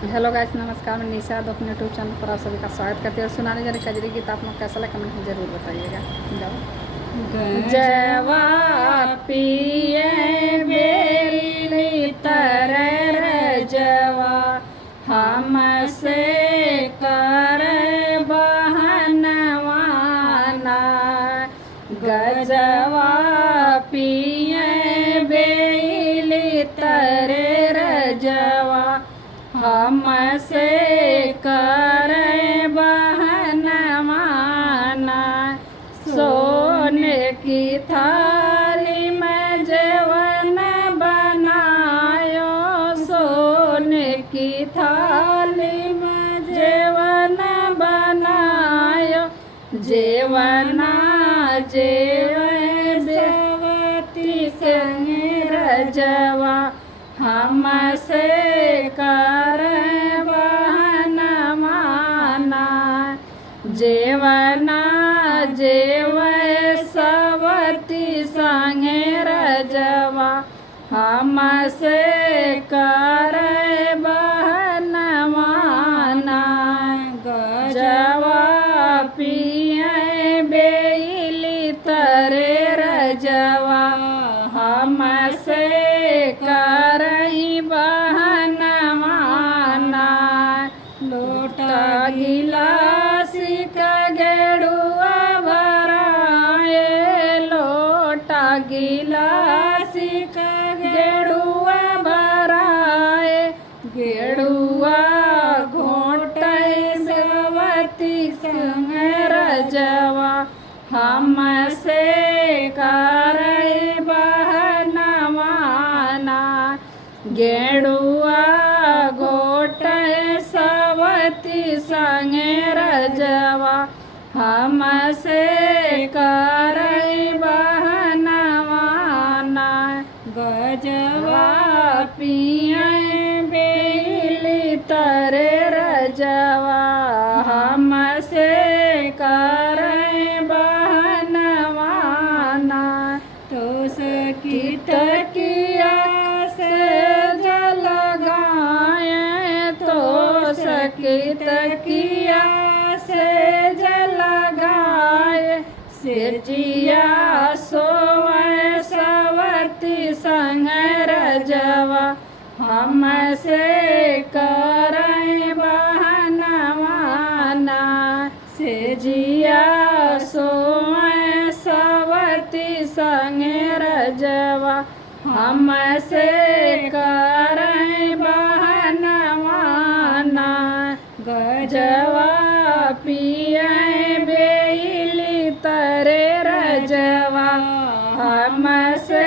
Hello guys, नमस्कार। मैं निशा अपने यूट्यूब चैनल पर आप सभी का स्वागत करती हूँ और सुनाने जा रही कजरी गीत आप लोग कैसा लगा कमेंट में ज़रूर बताइएगा। जाओ। जवा पिए बेली तरह जवा हमसे कर बहनवाना गजवा पिए बेली तरह जवा हमसे करे बहनवाना सोने की थाली में जेवन बनायो सोने की थाली में जेवन बनायो जेवना देवती संग रजवा हमसे कर बहनवाना जेवना जेव सवती संगे रजवा हमसे कर बहनवाना गजवा पिए बेली तरे रजवा हमसे करई बहनवाना लोटा गिलासी का गेड़ुआ भराए लोटा गिलासी का गेड़ुआ भराए गेड़ुआ घोटे सवती संग रजवा हमसे करई बहनवाना गेड़ुआ घोटे सवती संगे रजवा हमसे करई बहनवाना गजवा पिए बेली तरे रजवा हमसे करई बहनवाना तो सकी तकिया से जल गाए तो सकी तकिया से जल गाए से जिया सोए सवती संग रजवा हमसे करई बहनवाना से जिया सोए सवती संग रजवा हमसे करई बहनवाना गजवा पिए बेली तरे रजवा हमसे